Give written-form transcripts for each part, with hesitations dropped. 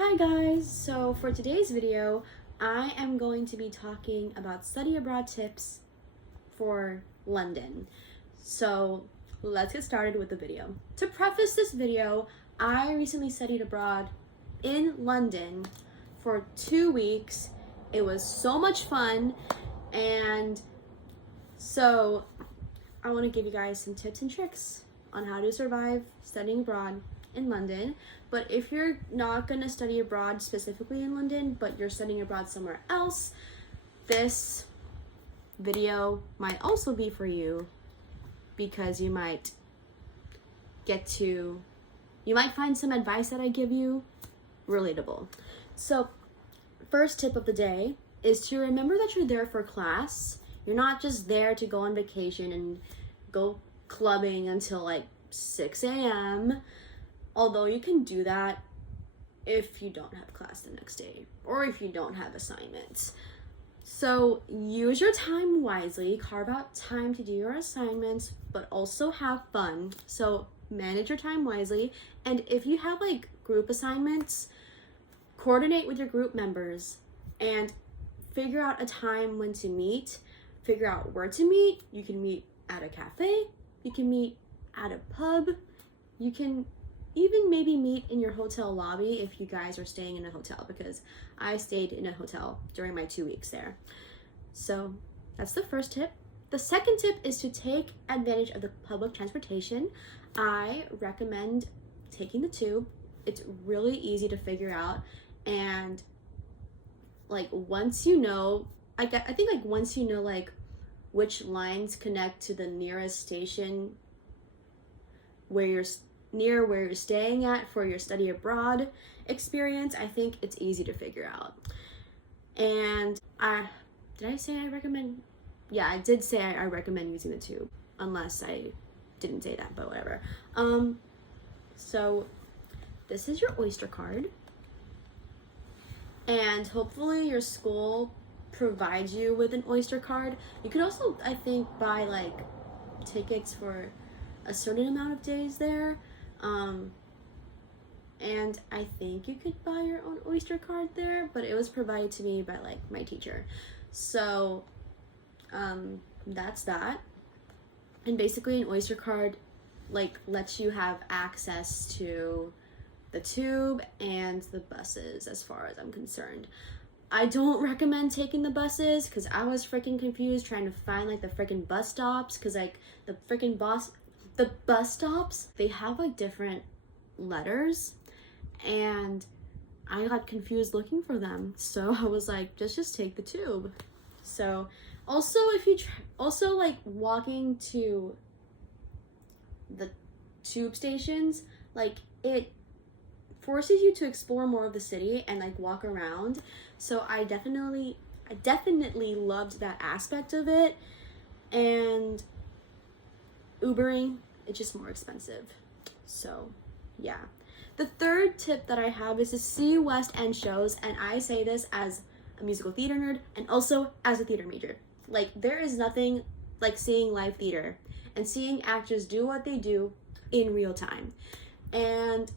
Hi guys! So for today's video, I am going to be talking about study abroad tips for London. So let's get started with the video. To preface this video, I recently studied abroad in London for 2 weeks. It was so much fun, and so I want to give you guys some tips and tricks on how to survive studying abroad in London. But if you're not going to study abroad specifically in London, but you're studying abroad somewhere else, this video might also be for you, because you might find some advice that I give you relatable. So first tip of the day is to remember that you're there for class. You're not just there to go on vacation and go clubbing until like 6 a.m. Although you can do that if you don't have class the next day or if you don't have assignments. So use your time wisely, carve out time to do your assignments, but also have fun. So manage your time wisely. And if you have like group assignments, coordinate with your group members and figure out a time when to meet, figure out where to meet. You can meet at a cafe, you can meet at a pub, you can even maybe meet in your hotel lobby if you guys are staying in a hotel, because I stayed in a hotel during my 2 weeks there. So that's the first tip. The second tip is to take advantage of the public transportation. I recommend taking the tube. It's really easy to figure out, and like once you know, I think like once you know like which lines connect to the nearest station where you're staying at for your study abroad experience, I think it's easy to figure out. And did I say I recommend? Yeah, I did say I recommend using the tube, unless I didn't say that, but whatever. So this is your Oyster card, and hopefully your school provides you with an Oyster card. You could also, I think, buy like tickets for a certain amount of days there. And I think you could buy your own Oyster card there, but it was provided to me by like my teacher. So that's that. And basically an Oyster card like lets you have access to the tube and the buses, as far as I'm concerned. I don't recommend taking the buses because I was freaking confused trying to find like the freaking bus stops, because like the bus stops, they have like different letters, and I got confused looking for them. So I was like, just take the tube. So also, if you also like walking to the tube stations, like it forces you to explore more of the city and like walk around. So I definitely loved that aspect of it. And Ubering, it's just more expensive. So yeah. The third tip that I have is to see West End shows, and I say this as a musical theater nerd and also as a theater major. Like, there is nothing like seeing live theater and seeing actors do what they do in real time. And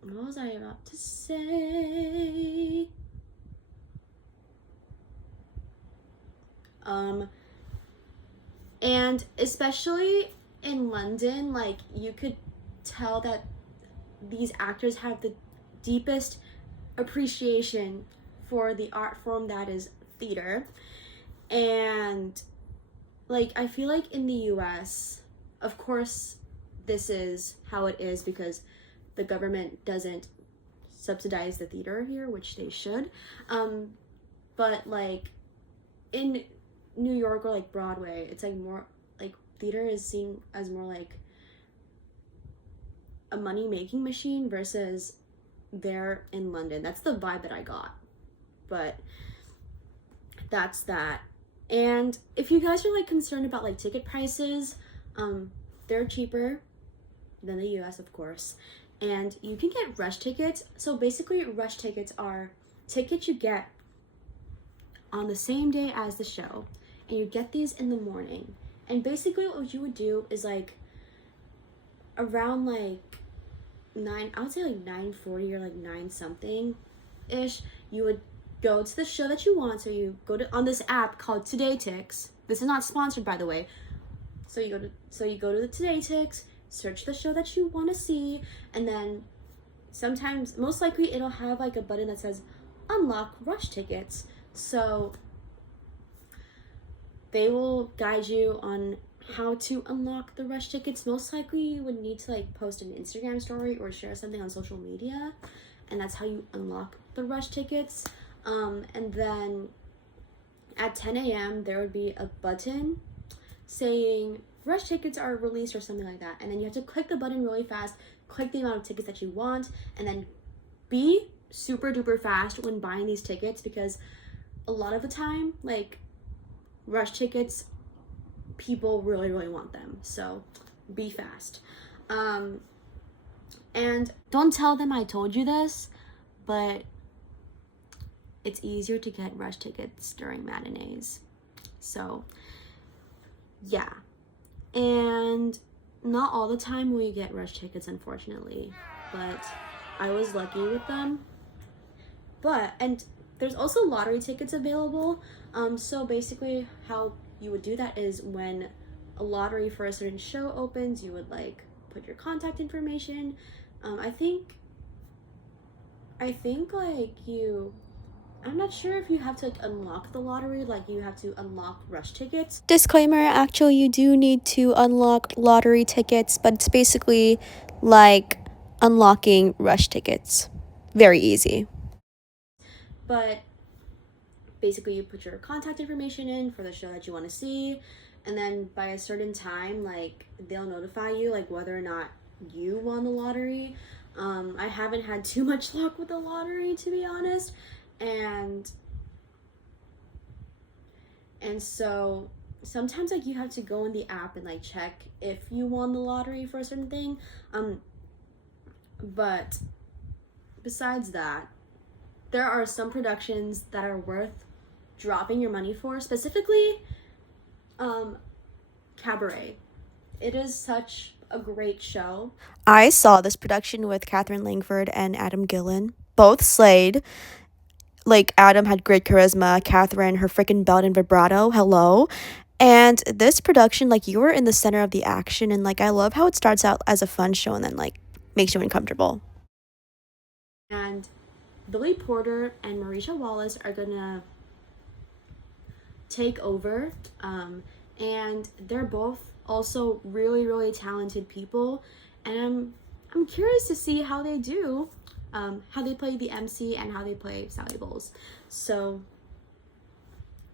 what was I about to say? And especially in London, like you could tell that these actors have the deepest appreciation for the art form that is theater. And like I feel like in the US, of course this is how it is because the government doesn't subsidize the theater here, which they should. But like in New York or like Broadway, it's like more like theater is seen as more like a money-making machine versus there in London. That's the vibe that I got. But that's that. And if you guys are like concerned about like ticket prices, they're cheaper than the US, of course. And you can get rush tickets. So basically rush tickets are tickets you get on the same day as the show, and you get these in the morning. And basically what you would do is like around like I would say like 9:40 or like 9 something ish, you would go to the show that you want. So you go to on this app called Today Tix. This is not sponsored, by the way. So you go to the Today Tix, search the show that you want to see, and then sometimes, most likely, it'll have like a button that says unlock rush tickets. So they will guide you on how to unlock the rush tickets. Most likely you would need to like post an Instagram story or share something on social media, and that's how you unlock the rush tickets. And then at 10 a.m. there would be a button saying rush tickets are released or something like that, and then you have to click the button really fast, click the amount of tickets that you want, and then be super duper fast when buying these tickets, because a lot of the time, like, rush tickets, people really really want them, so be fast. And don't tell them I told you this, but it's easier to get rush tickets during matinees. So yeah, and not all the time will you get rush tickets, unfortunately, but I was lucky with them. And there's also lottery tickets available. So basically how you would do that is when a lottery for a certain show opens, you would like put your contact information. I think like I'm not sure if you have to like unlock the lottery, like you have to unlock rush tickets. Disclaimer, actually you do need to unlock lottery tickets, but it's basically like unlocking rush tickets. Very easy. But basically you put your contact information in for the show that you want to see, and then by a certain time, like, they'll notify you like whether or not you won the lottery. I haven't had too much luck with the lottery, to be honest, and so sometimes like you have to go in the app and like check if you won the lottery for a certain thing. But besides that, there are some productions that are worth dropping your money for, specifically Cabaret. It is such a great show. I saw this production with Catherine Langford and Adam Gillen. Both slayed. Like, Adam had great charisma, Catherine, her freaking belt and vibrato, hello. And this production, like, you were in the center of the action, and like I love how it starts out as a fun show and then like makes you uncomfortable. And Billy Porter and Marisha Wallace are gonna take over, and they're both also really really talented people, and I'm curious to see how they do, how they play the MC and how they play Sally Bowles. So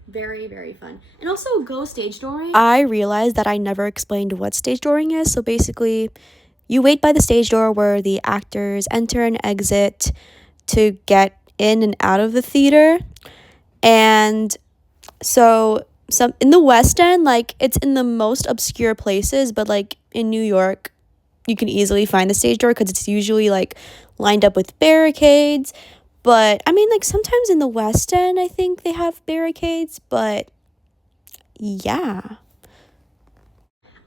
very very fun. And also go stage dooring. I realized that I never explained what stage dooring is. So basically, you wait by the stage door where the actors enter and exit to get in and out of the theater. And so some in the West End, like, it's in the most obscure places, but like in New York, you can easily find the stage door because it's usually like lined up with barricades. But I mean, like, sometimes in the West End, I think they have barricades, but yeah.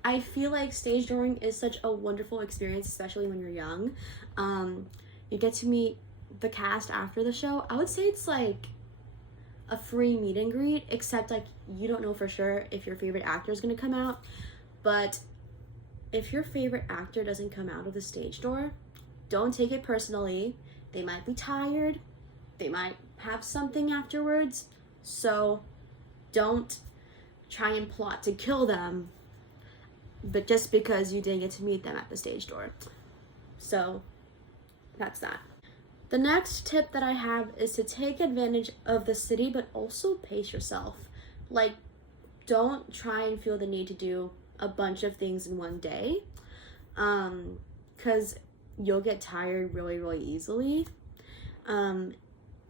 I feel like stage dooring is such a wonderful experience, especially when you're young. You get to meet the cast after the show. I would say it's like a free meet and greet, except like you don't know for sure if your favorite actor is going to come out. But if your favorite actor doesn't come out of the stage door, don't take it personally. They might be tired. They might have something afterwards. So don't try and plot to kill them, but just because you didn't get to meet them at the stage door. So that's that. The next tip that I have is to take advantage of the city, but also pace yourself. Like, don't try and feel the need to do a bunch of things in one day, because you'll get tired really really easily,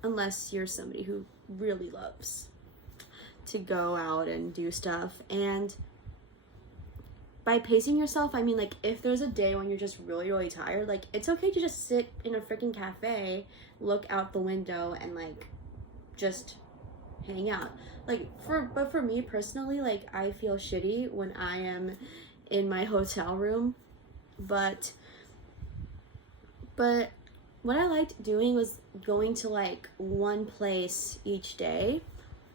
unless you're somebody who really loves to go out and do stuff. And by pacing yourself, I mean, like, if there's a day when you're just really really tired, like, it's okay to just sit in a freaking cafe, look out the window, and like just hang out. Like, but for me personally, like, I feel shitty when I am in my hotel room, but But what I liked doing was going to like one place each day,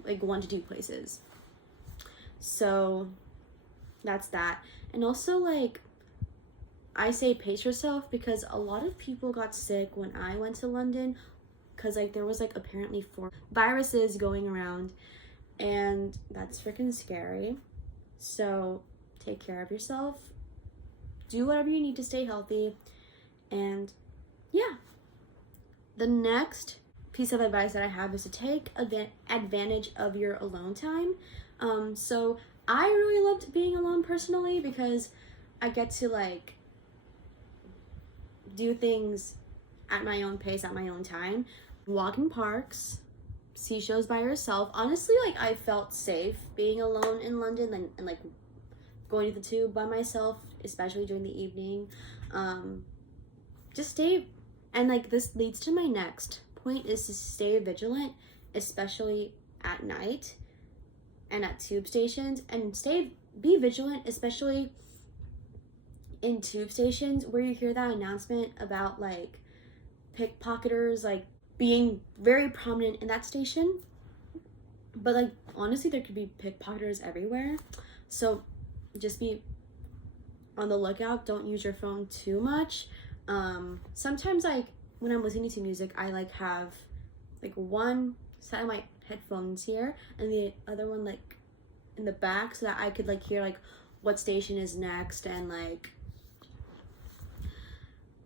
like 1 to 2 places. So that's that. And also, like, I say pace yourself because a lot of people got sick when I went to London because like there was like apparently 4 viruses going around, and that's freaking scary. So take care of yourself, do whatever you need to stay healthy, and yeah. The next piece of advice that I have is to take advantage of your alone time. So I really loved being alone personally because I get to like do things at my own pace, at my own time. Walk in parks, see shows by yourself. Honestly, like I felt safe being alone in London and like going to the tube by myself, especially during the evening. Just stay, and like this leads to my next point is to stay vigilant, especially at night and at tube stations, and be vigilant, especially in tube stations where you hear that announcement about like pickpocketers like being very prominent in that station. But like honestly, there could be pickpocketers everywhere, so just be on the lookout. Don't use your phone too much. Sometimes like when I'm listening to music, I like have like one set of my headphones here and the other one like in the back so that I could like hear like what station is next, and like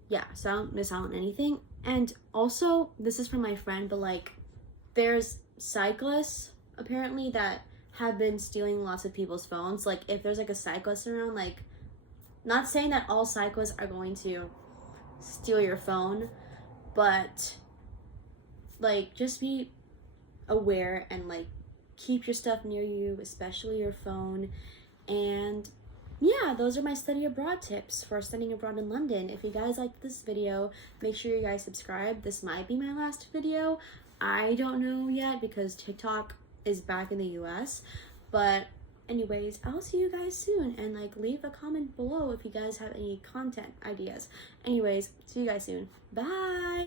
yeah, so I don't miss out on anything. And also, this is from my friend, but like there's cyclists apparently that have been stealing lots of people's phones. Like if there's like a cyclist around, like not saying that all cyclists are going to steal your phone, but like just be aware and like keep your stuff near you, especially your phone. And yeah, those are my study abroad tips for studying abroad in London. If you guys liked this video, make sure you guys subscribe. This might be my last video. I don't know yet because TikTok is back in the US. But anyways, I'll see you guys soon, and like leave a comment below if you guys have any content ideas. Anyways, see you guys soon. Bye.